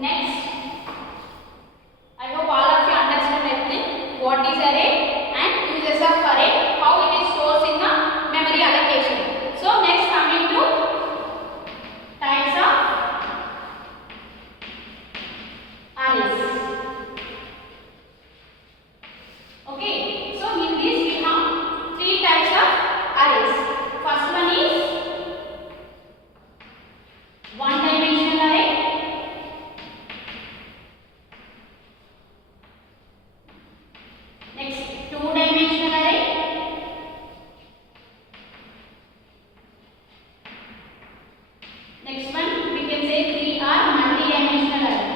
Next, I hope all of you understand everything. What is array and uses of array, how it is stored in the memory allocation. So next, coming to types of arrays. Okay, so in this we have three types of arrays. First one is one dimensional array. Next, two-dimensional array. Next one, we can say 3 or multi-dimensional array.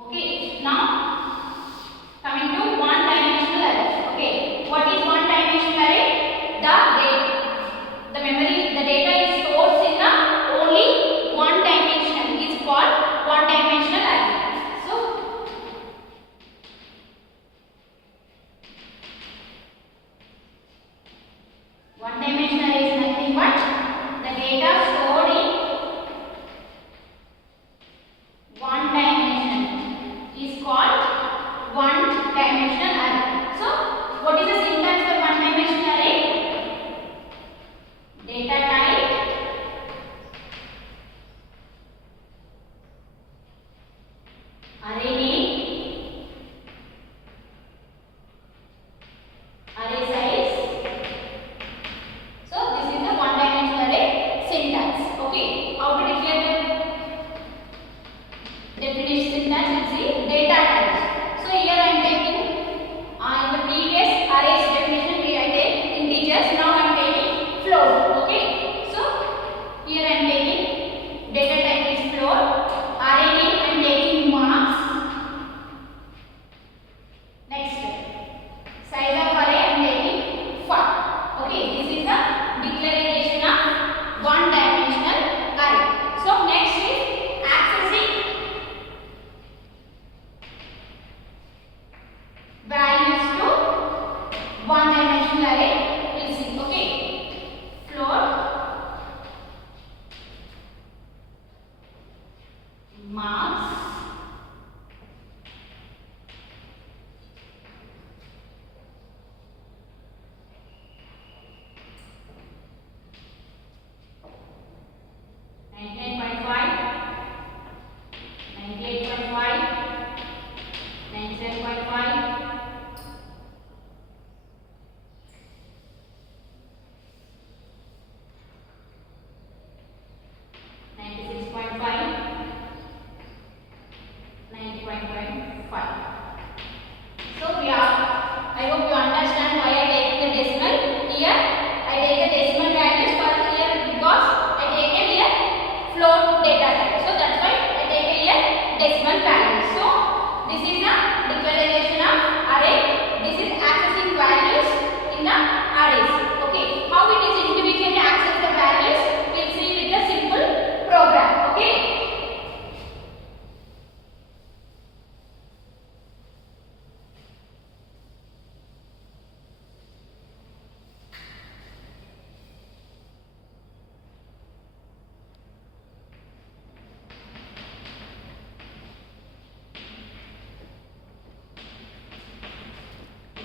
Okay, now coming to one-dimensional array. Okay, what is one-dimensional array? The memory, the data is stored in the only one dimension is called one dimensional array. So one dimensional array is nothing but the data stored in one dimension is called one dimensional array. So what is the syntax for one dimensional array? Data type, array name, array size. So this is the one dimensional array syntax. Okay, how to declare the definition syntax? See, data type. So here I am taking in the previous arrays definition I take integers. Now I am taking float. Okay, so here I am taking data type is float, array name I am taking marks. Next, size of array I am taking 5. Okay, this is the declaration of one dimensional array. So next is accessing values to one dimensional array. We'll see. Okay, float, marks,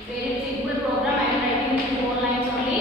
very simple program. I am writing in 4 lines only.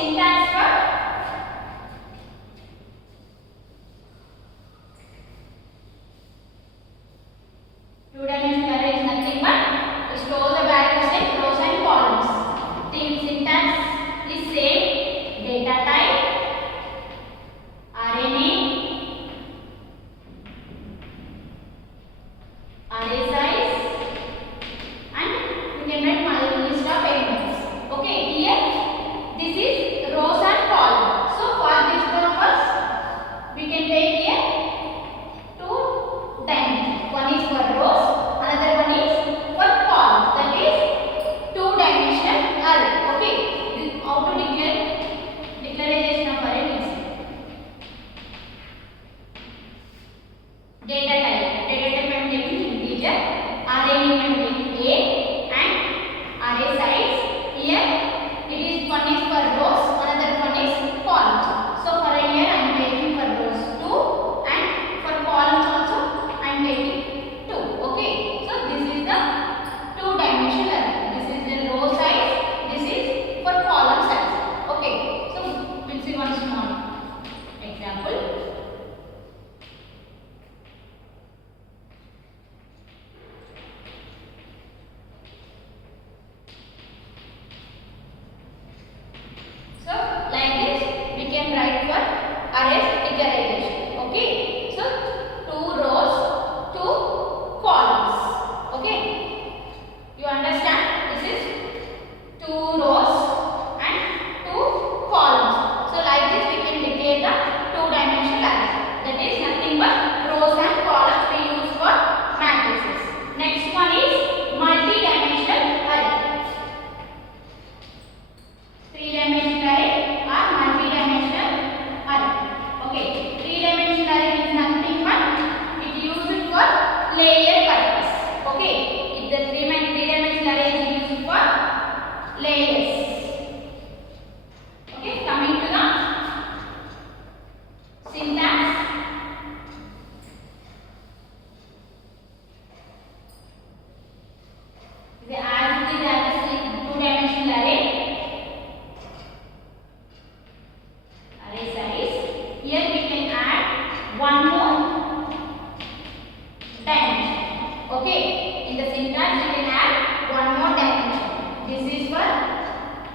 syntax for two-dimensional array is nothing but to store the values in rows and columns. The syntax is same: data type, array name, array size, and you can write multiple list of elements. Okay, here this is rows and columns. So for this purpose, we can take here two dimensions. One is for rows, another one is for columns. That is two-dimensional array. Okay, this how to declaration of array means data type. Data type I am taking integer, array name I am taking a, and array size. Here it is one is for rows, another one is columns. So for here I am taking for rows 2 and for columns also I am taking 2. Okay, so this is the two-dimensional array. This is the row size, this is for column size. Okay, so we'll see one small example. So like this we can write for arrays declaration. Okay, so two rows, two columns. Okay, you understand? This is two rows and two columns. So like this we can declare the two-dimensional array. That is nothing but rows and columns we use for matrices. Next one is multi-dimensional array. Three-dimensional array or multi-dimensional array. Okay, three-dimensional array is nothing but it used for layer purpose. Okay, if the three-dimensional array is used for layers. Okay, coming to the syntax. As it is as a two-dimensional array. Array size. Here we can add one more dimension. Okay, in the syntax we can add one more dimension. This is for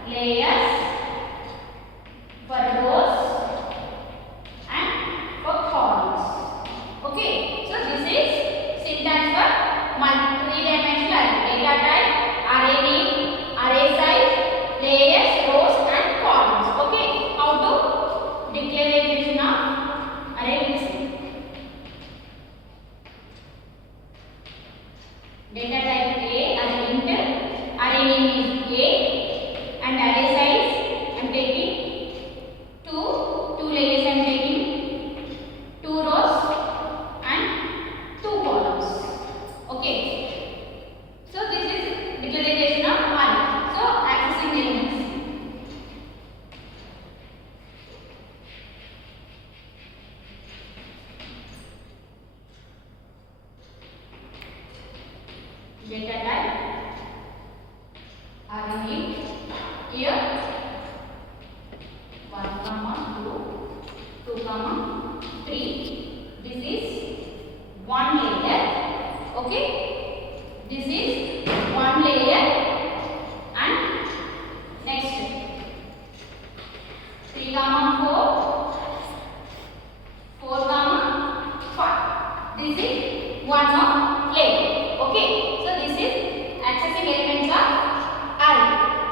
layers, for rows, and for columns. Okay, so this is syntax for three-dimensional array. Data type, array name, array size, layers, rows, and columns. Okay, how to declaration of array will see. Data type A as int, array name is A, and array size